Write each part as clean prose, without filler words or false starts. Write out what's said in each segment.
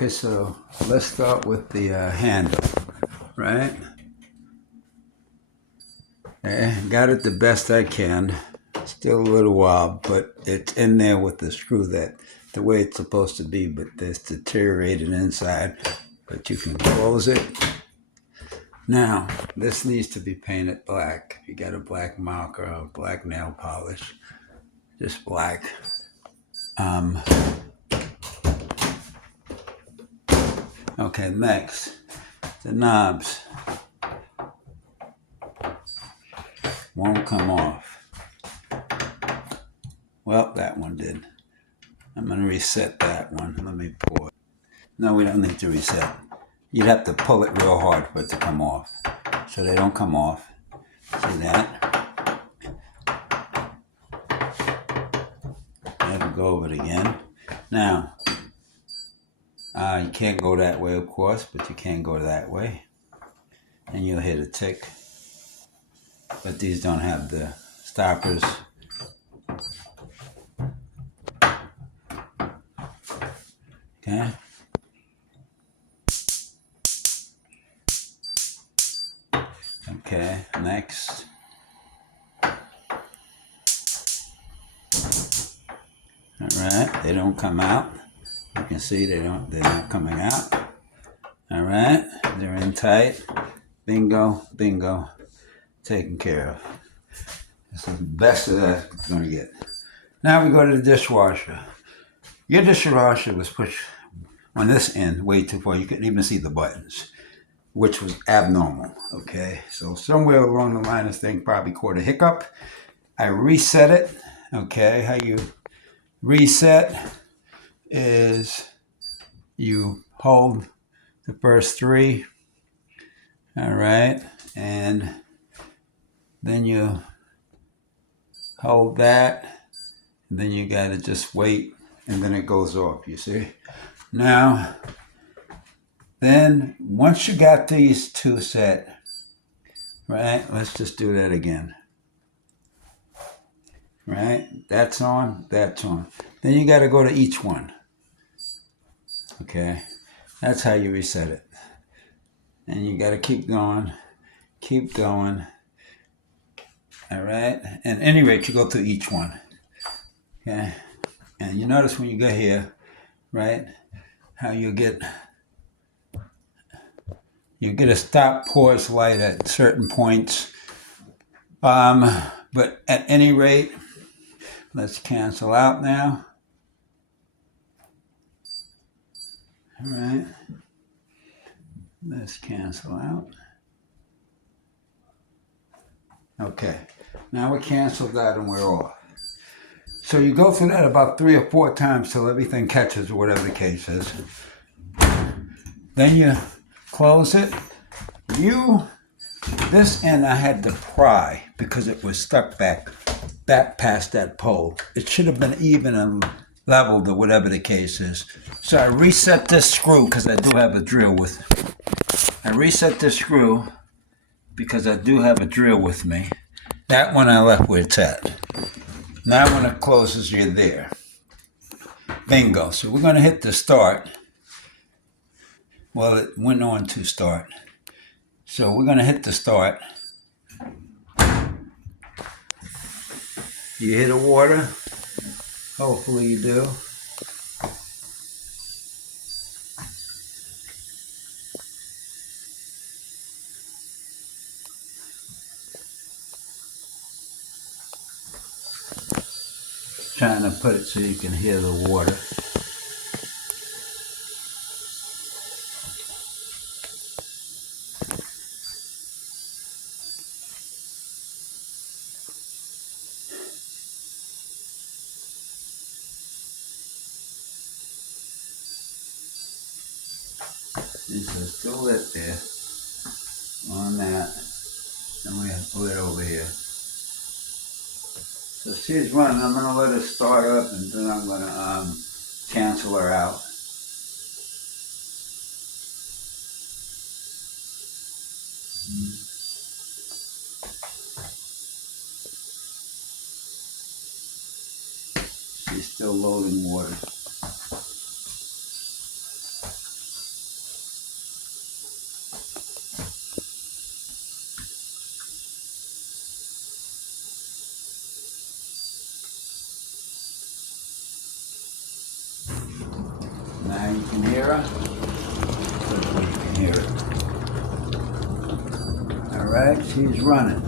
Okay, so let's start with the handle, right? Got it the best I can. Still a little wobbly, but it's in there with the screw that the way it's supposed to be, but it's deteriorated inside. But you can close it. Now, this needs to be painted black. If you got a black marker or black nail polish, just black. Okay, next, the knobs won't come off. Well, that one did. I'm going to reset that one. Let me pull it. No, we don't need to reset. You'd have to pull it real hard for it to come off. So they don't come off. See that? Never go over it again. Now, you can't go that way, of course, but you can go that way. And you'll hit a tick. But these don't have the stoppers. Okay. Okay, next. All right, they don't come out. You can see they're not coming out. All right, they're in tight. Bingo, bingo, taken care of. This is the best of that I'm gonna get. Now we go to the dishwasher. Your dishwasher was pushed on this end way too far. You couldn't even see the buttons, which was abnormal, okay? So somewhere along the line, this thing probably caught a hiccup. I reset it, okay? How you reset is you hold the first three, all right? And then you hold that, and then you gotta just wait, and then it goes off, you see? Now, then once you got these two set, right, let's just do that again. Right, that's on, that's on. Then you gotta go to each one. Okay, that's how you reset it. And you gotta keep going. All right, and at any rate, you go through each one. Okay, and you notice when you go here, right, how you get a stop pause light at certain points. But at any rate, let's cancel out now. All right, let's cancel out. Okay, now we canceled that and we're off. So you go through that about 3 or 4 times till everything catches or whatever the case is. Then you close it. This end I had to pry because it was stuck back past that pole. It should have been even and leveled or whatever the case is. So I reset this screw because I do have a drill with me. That one I left where it's at. Now when it closes, you're there. Bingo. So we're going to hit the start. Well, it went on to start. So we're going to hit the start. You hit the water. Hopefully you do. Trying to put it so you can hear the water. It's still lit there on that, and we have to put it over here. So she's running. I'm going to let her start up, and then I'm going to cancel her out. She's still loading water. you can hear her. Hopefully you can hear it. All right, she's running.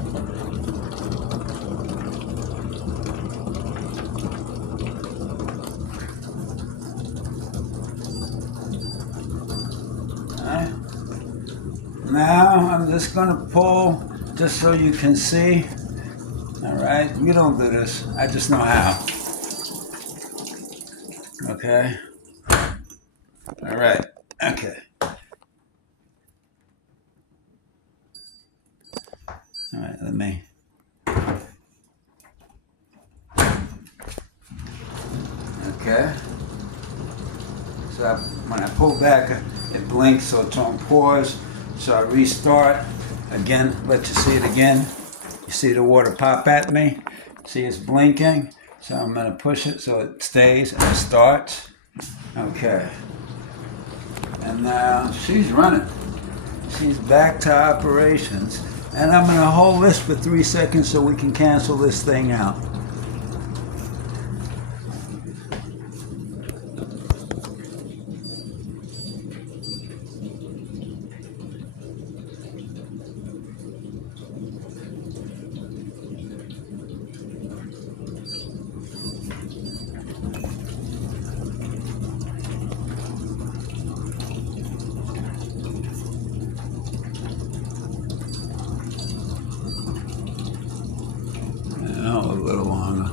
All right. Now I'm just gonna pull just so you can see. All right, you don't do this. I just know how. Okay. All right. Okay. All right. Let me. Okay. So when I pull back, it blinks, so it's on pause. So I restart again. Let you see it again. You see the water pop at me. See it's blinking. So I'm gonna push it so it stays and it starts. Okay. And now she's running. She's back to operations. And I'm gonna hold this for 3 seconds so we can cancel this thing out. Oh, a little longer.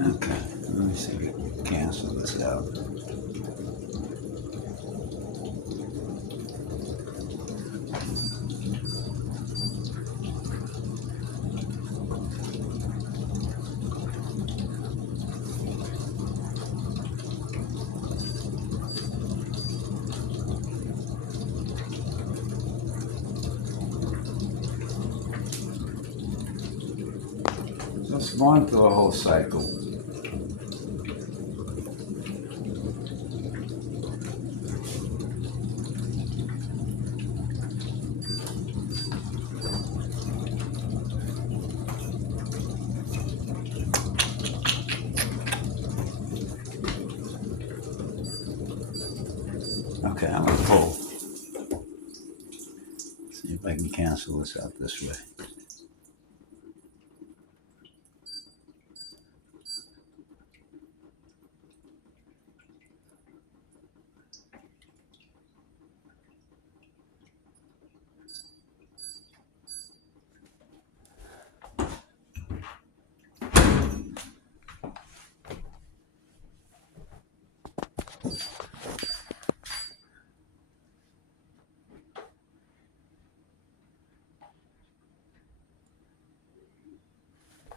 Okay, let me see if we can cancel this out. Just going through a whole cycle. Okay, I'm gonna pull. See if I can cancel this out this way.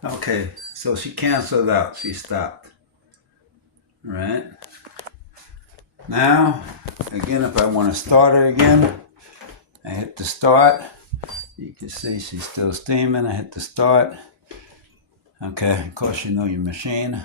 Okay, so she canceled out. She stopped. All right. Now, again, if I want to start her again, I hit the start. You can see she's still steaming. I hit the start. Okay, of course you know your machine.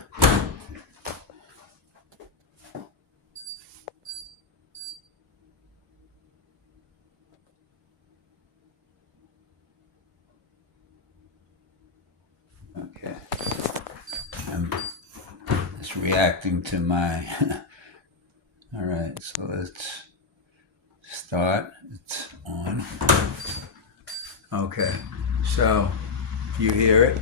It's reacting to my. All right, so let's start. It's on. Okay, so you hear it.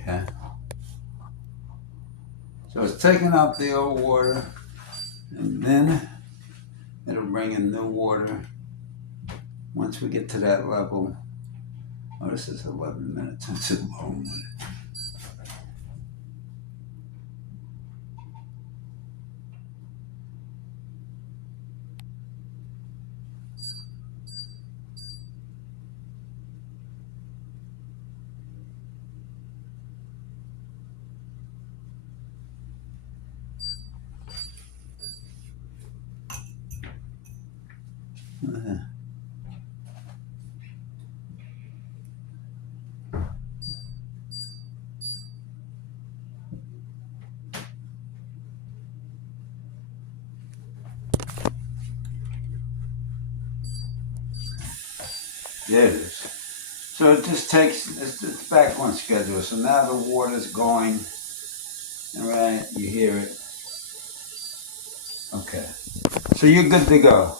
Okay. So it's taking out the old water, and then it'll bring in new water. Once we get to that level, oh, this is 11 minutes. That's too long. There it is. So it just takes, it's back on schedule. So now the water's going. All right, you hear it. Okay. So you're good to go.